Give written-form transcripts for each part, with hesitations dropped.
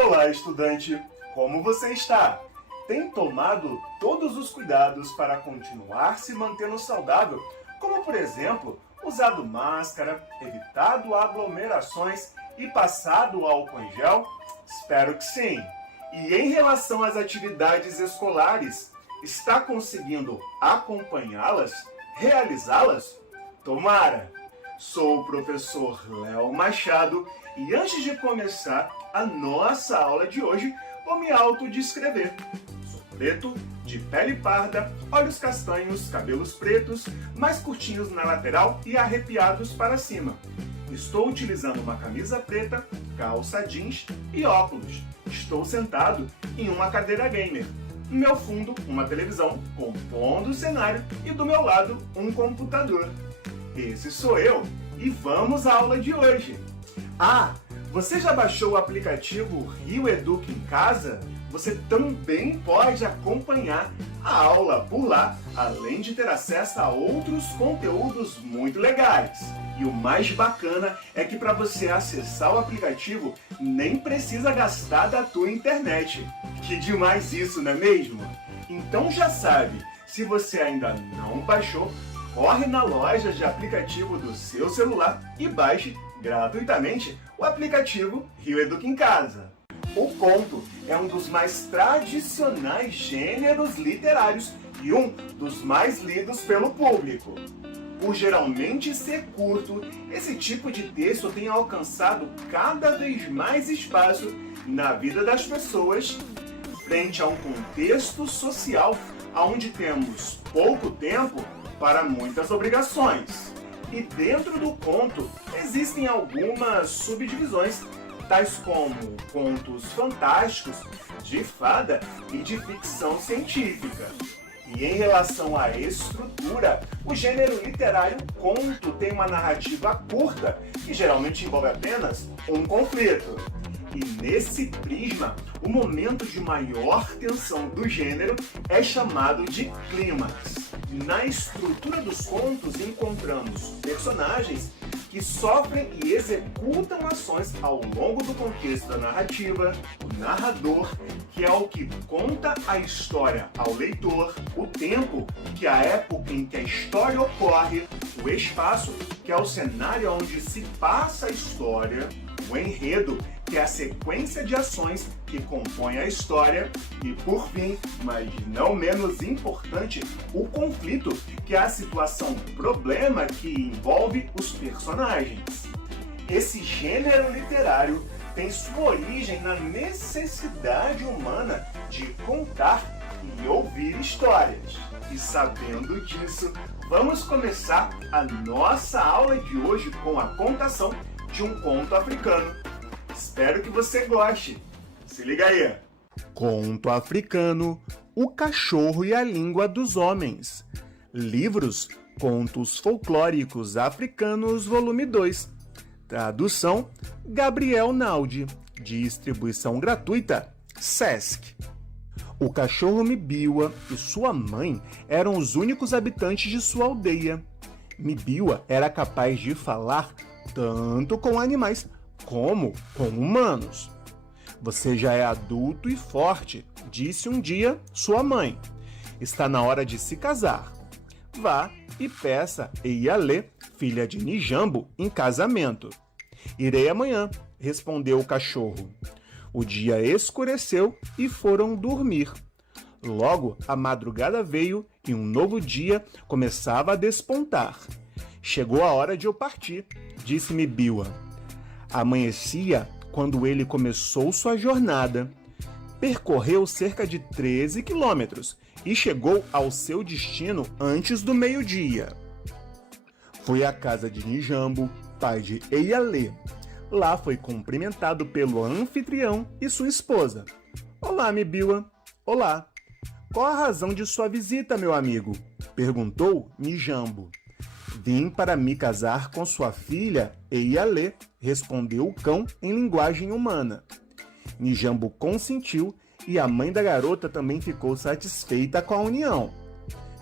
Olá, estudante! Como você está? Tem tomado todos os cuidados para continuar se mantendo saudável, como, por exemplo, usado máscara, evitado aglomerações e passado álcool em gel? Espero que sim! E em relação às atividades escolares, está conseguindo acompanhá-las, realizá-las? Tomara! Sou o professor Léo Machado e antes de começar a nossa aula de hoje, vou me autodescrever. Sou preto, de pele parda, olhos castanhos, cabelos pretos, mais curtinhos na lateral e arrepiados para cima. Estou utilizando uma camisa preta, calça jeans e óculos. Estou sentado em uma cadeira gamer. No meu fundo, uma televisão compondo o cenário e do meu lado, um computador. Esse sou eu e vamos à aula de hoje. Ah, você já baixou o aplicativo Rio Educa em Casa? Você também pode acompanhar a aula por lá, além de ter acesso a outros conteúdos muito legais. E o mais bacana é que para você acessar o aplicativo nem precisa gastar da tua internet. Que demais isso, não é mesmo? Então já sabe, se você ainda não baixou, corre na loja de aplicativo do seu celular e baixe gratuitamente o aplicativo Rio Educa em Casa. O conto é um dos mais tradicionais gêneros literários e um dos mais lidos pelo público. Por geralmente ser curto, esse tipo de texto tem alcançado cada vez mais espaço na vida das pessoas frente a um contexto social onde temos pouco tempo para muitas obrigações. E dentro do conto existem algumas subdivisões, tais como contos fantásticos, de fada e de ficção científica. E em relação à estrutura, o gênero literário conto tem uma narrativa curta, que geralmente envolve apenas um conflito. E nesse prisma, o momento de maior tensão do gênero é chamado de clímax. Na estrutura dos contos encontramos personagens que sofrem e executam ações ao longo do contexto da narrativa, o narrador, que é o que conta a história ao leitor, o tempo, que é a época em que a história ocorre, o espaço, que é o cenário onde se passa a história, o enredo, que é a sequência de ações que compõe a história, e por fim, mas não menos importante, o conflito, que é a situação problema que envolve os personagens. Esse gênero literário tem sua origem na necessidade humana de contar e ouvir histórias. E sabendo disso, vamos começar a nossa aula de hoje com a contação de um conto africano. Espero que você goste. Se liga aí. Conto africano, O Cachorro e a Língua dos Homens. Livros, Contos Folclóricos Africanos, volume 2. Tradução, Gabriel Naldi. Distribuição gratuita, Sesc. O cachorro Mibiwa e sua mãe eram os únicos habitantes de sua aldeia. Mibiwa era capaz de falar tanto com animais como com humanos. Você já é adulto e forte, disse um dia sua mãe. Está na hora de se casar. Vá e peça Eyalê, filha de Nijambo, em casamento. Irei amanhã, respondeu o cachorro. O dia escureceu e foram dormir. Logo, a madrugada veio e um novo dia começava a despontar. Chegou a hora de eu partir, disse Mibiwa. Amanhecia quando ele começou sua jornada. Percorreu cerca de 13 quilômetros e chegou ao seu destino antes do meio-dia. Foi à casa de Nijambo, pai de Eyalê. Lá foi cumprimentado pelo anfitrião e sua esposa. Olá, Mibiwa. Olá. Qual a razão de sua visita, meu amigo? Perguntou Nijambo. Vim para me casar com sua filha, Eyalê, respondeu o cão em linguagem humana. Nijambo consentiu e a mãe da garota também ficou satisfeita com a união.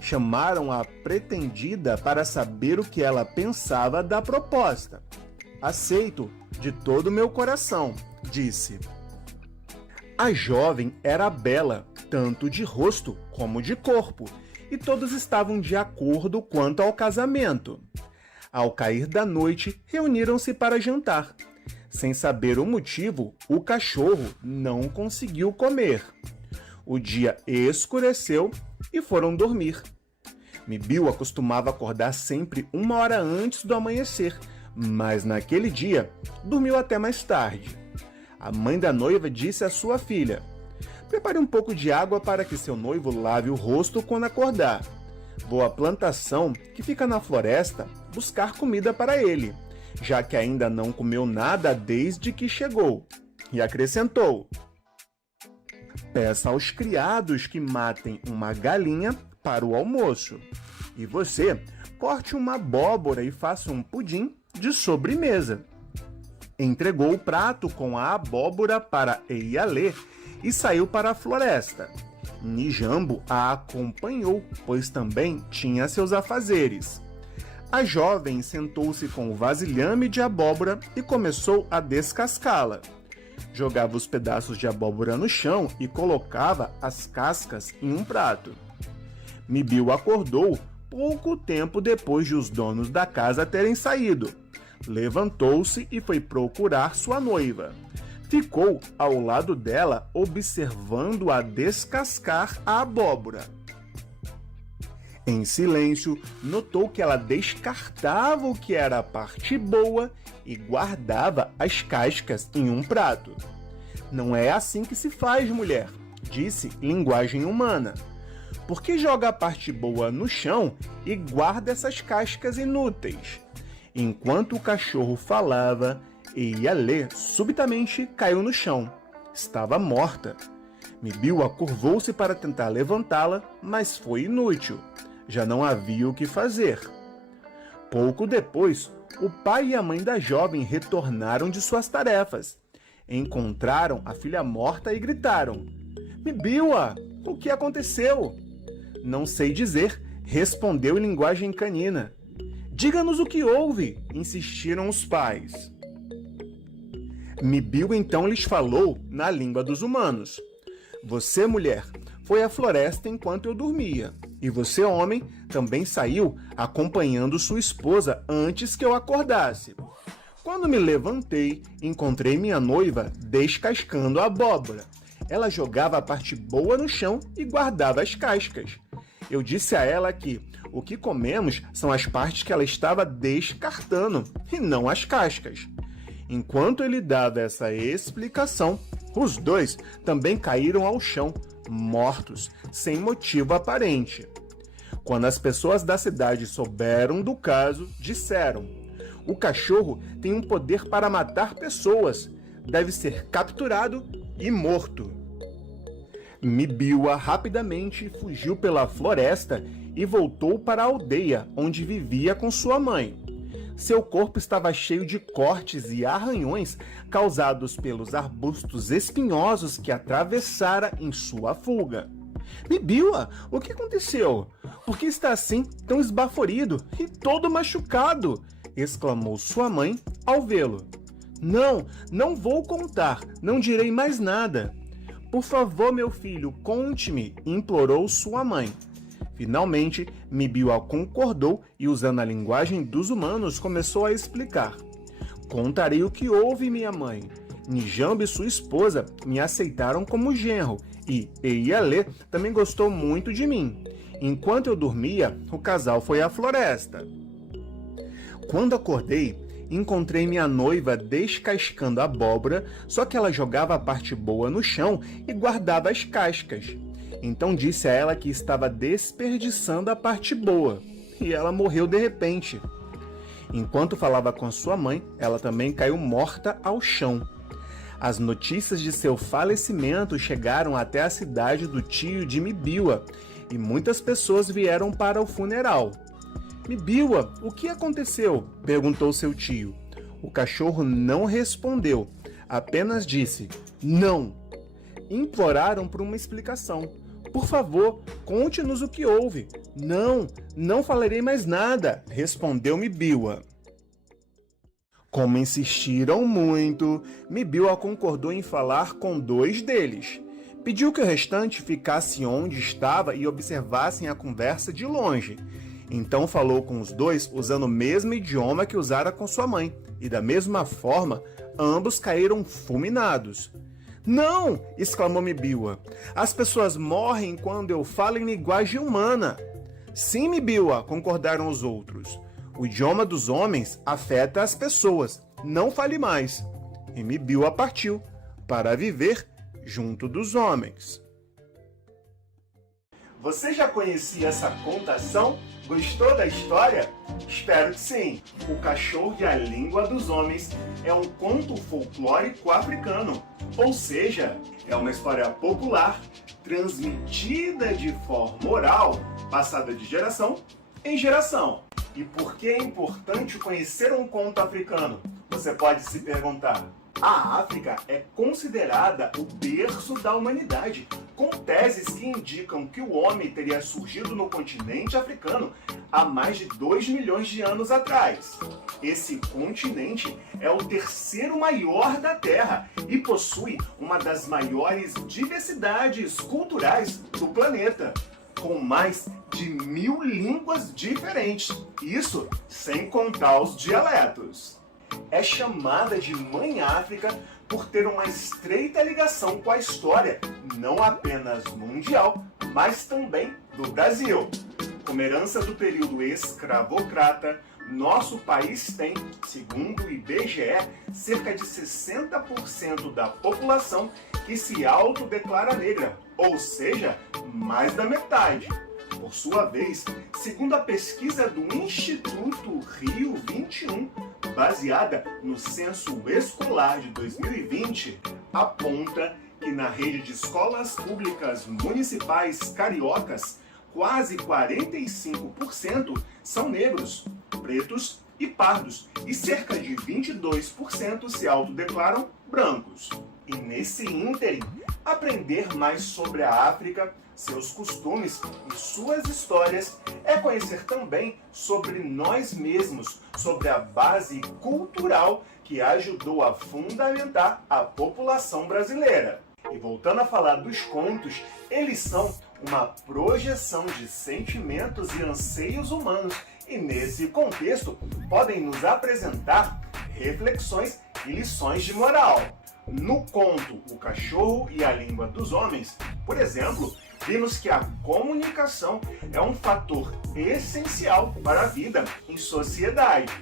Chamaram a pretendida para saber o que ela pensava da proposta. Aceito de todo o meu coração, disse. A jovem era bela, tanto de rosto como de corpo, e todos estavam de acordo quanto ao casamento. Ao cair da noite, reuniram-se para jantar. Sem saber o motivo, o cachorro não conseguiu comer. O dia escureceu e foram dormir. Mibiu costumava acordar sempre 1 hora antes do amanhecer, mas naquele dia dormiu até mais tarde. A mãe da noiva disse à sua filha: "Prepare um pouco de água para que seu noivo lave o rosto quando acordar. Vou à plantação que fica na floresta buscar comida para ele, já que ainda não comeu nada desde que chegou." E acrescentou: "Peça aos criados que matem uma galinha para o almoço. E você, corte uma abóbora e faça um pudim de sobremesa." Entregou o prato com a abóbora para Eialê e saiu para a floresta. Nijambo a acompanhou, pois também tinha seus afazeres. A jovem sentou-se com o vasilhame de abóbora e começou a descascá-la. Jogava os pedaços de abóbora no chão e colocava as cascas em um prato. Mibiu acordou pouco tempo depois de os donos da casa terem saído. Levantou-se e foi procurar sua noiva. Ficou ao lado dela, observando-a descascar a abóbora. Em silêncio, notou que ela descartava o que era a parte boa e guardava as cascas em um prato. "Não é assim que se faz, mulher", disse linguagem humana. "Por que joga a parte boa no chão e guarda essas cascas inúteis?" Enquanto o cachorro falava, Eialê subitamente caiu no chão. Estava morta. Mibiu curvou-se para tentar levantá-la, mas foi inútil. Já não havia o que fazer. Pouco depois, o pai e a mãe da jovem retornaram de suas tarefas. Encontraram a filha morta e gritaram: "Mibiu, o que aconteceu?" "Não sei dizer", respondeu em linguagem canina. "Diga-nos o que houve", insistiram os pais. Mibiu então lhes falou na língua dos humanos: "Você, mulher, foi à floresta enquanto eu dormia, e você, homem, também saiu acompanhando sua esposa antes que eu acordasse. Quando me levantei, encontrei minha noiva descascando a abóbora. Ela jogava a parte boa no chão e guardava as cascas. Eu disse a ela que o que comemos são as partes que ela estava descartando, e não as cascas." Enquanto ele dava essa explicação, os dois também caíram ao chão, mortos, sem motivo aparente. Quando as pessoas da cidade souberam do caso, disseram: "O cachorro tem um poder para matar pessoas. Deve ser capturado e morto." Mibiu rapidamente fugiu pela floresta e voltou para a aldeia, onde vivia com sua mãe. Seu corpo estava cheio de cortes e arranhões causados pelos arbustos espinhosos que atravessara em sua fuga. "Mibiu, o que aconteceu? Por que está assim, tão esbaforido e todo machucado?" exclamou sua mãe ao vê-lo. Não vou contar, não direi mais nada." "Por favor, meu filho, conte-me", implorou sua mãe. Finalmente, Mibiu concordou e, usando a linguagem dos humanos, começou a explicar. "Contarei o que houve, minha mãe. Nijambo e sua esposa me aceitaram como genro e Eialê também gostou muito de mim. Enquanto eu dormia, o casal foi à floresta. Quando acordei, encontrei minha noiva descascando a abóbora, só que ela jogava a parte boa no chão e guardava as cascas. Então disse a ela que estava desperdiçando a parte boa, e ela morreu de repente. Enquanto falava com sua mãe, ela também caiu morta ao chão. As notícias de seu falecimento chegaram até a cidade do tio de Mibiu, e muitas pessoas vieram para o funeral. "Mibiu, o que aconteceu?" perguntou seu tio. O cachorro não respondeu, apenas disse: "Não." Imploraram por uma explicação. "Por favor, conte-nos o que houve." Não falarei mais nada", respondeu Mibiu. Como insistiram muito, Mibiwa concordou em falar com 2 deles. Pediu que o restante ficasse onde estava e observassem a conversa de longe. Então falou com os 2 usando o mesmo idioma que usara com sua mãe, e da mesma forma, ambos caíram fulminados. "Não!" exclamou Mibiwa. "As pessoas morrem quando eu falo em linguagem humana." "Sim, Mibiwa," concordaram os outros. "O idioma dos homens afeta as pessoas. Não fale mais." E Mibiwa partiu para viver junto dos homens. Você já conhecia essa contação? Gostou da história? Espero que sim! O Cachorro e a Língua dos Homens é um conto folclórico africano, ou seja, é uma história popular transmitida de forma oral, passada de geração em geração. E por que é importante conhecer um conto africano? Você pode se perguntar. A África é considerada o berço da humanidade, com teses que indicam que o homem teria surgido no continente africano há mais de 2 milhões de anos atrás. Esse continente é o 3º maior da Terra e possui uma das maiores diversidades culturais do planeta, com mais de 1000 línguas diferentes, isso sem contar os dialetos. É chamada de Mãe África por ter uma estreita ligação com a história, não apenas mundial, mas também do Brasil. Como herança do período escravocrata, nosso país tem, segundo o IBGE, cerca de 60% da população que se autodeclara negra, ou seja, mais da metade. Por sua vez, segundo a pesquisa do Instituto Rio 21, baseada no Censo Escolar de 2020, aponta que na rede de escolas públicas municipais cariocas, quase 45% são negros, pretos e pardos, e cerca de 22% se autodeclaram brancos. E nesse ínterim, aprender mais sobre a África, seus costumes e suas histórias é conhecer também sobre nós mesmos, sobre a base cultural que ajudou a fundamentar a população brasileira. E voltando a falar dos contos, eles são uma projeção de sentimentos e anseios humanos e, nesse contexto, podem nos apresentar reflexões e lições de moral. No conto O Cachorro e a Língua dos Homens, por exemplo, vimos que a comunicação é um fator essencial para a vida em sociedade.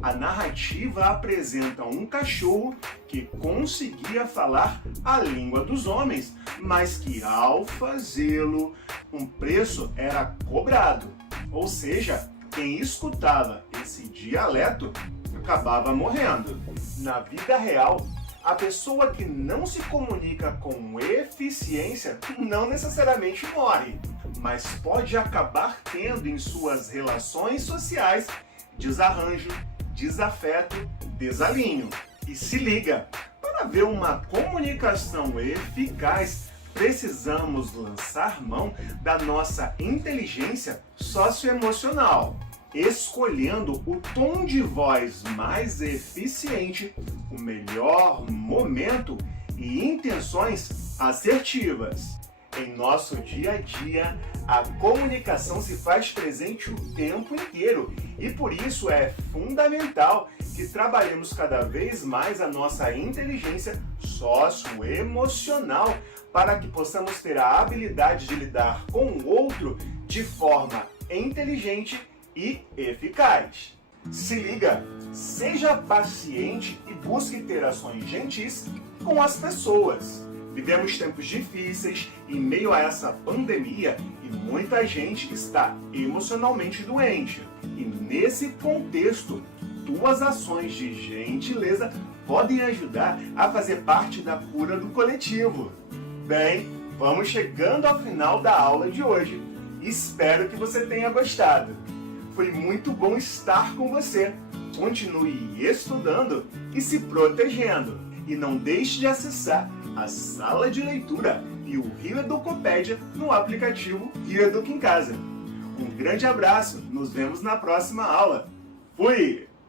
A narrativa apresenta um cachorro que conseguia falar a língua dos homens, mas que ao fazê-lo, um preço era cobrado. Ou seja, quem escutava esse dialeto acabava morrendo. Na vida real, a pessoa que não se comunica com eficiência não necessariamente morre, mas pode acabar tendo em suas relações sociais desarranjo, desafeto, desalinho. E se liga, para ver uma comunicação eficaz, precisamos lançar mão da nossa inteligência socioemocional, escolhendo o tom de voz mais eficiente, o melhor momento e intenções assertivas. Em nosso dia a dia, a comunicação se faz presente o tempo inteiro e por isso é fundamental que trabalhemos cada vez mais a nossa inteligência socioemocional para que possamos ter a habilidade de lidar com o outro de forma inteligente e eficaz. Se liga, seja paciente e busque ter ações gentis com as pessoas. Vivemos tempos difíceis em meio a essa pandemia e muita gente está emocionalmente doente. E nesse contexto, tuas ações de gentileza podem ajudar a fazer parte da cura do coletivo. Bem, vamos chegando ao final da aula de hoje. Espero que você tenha gostado. Foi muito bom estar com você. Continue estudando e se protegendo. E não deixe de acessar a sala de leitura e o Rio Educopédia no aplicativo Rio Educa em Casa. Um grande abraço, nos vemos na próxima aula. Fui!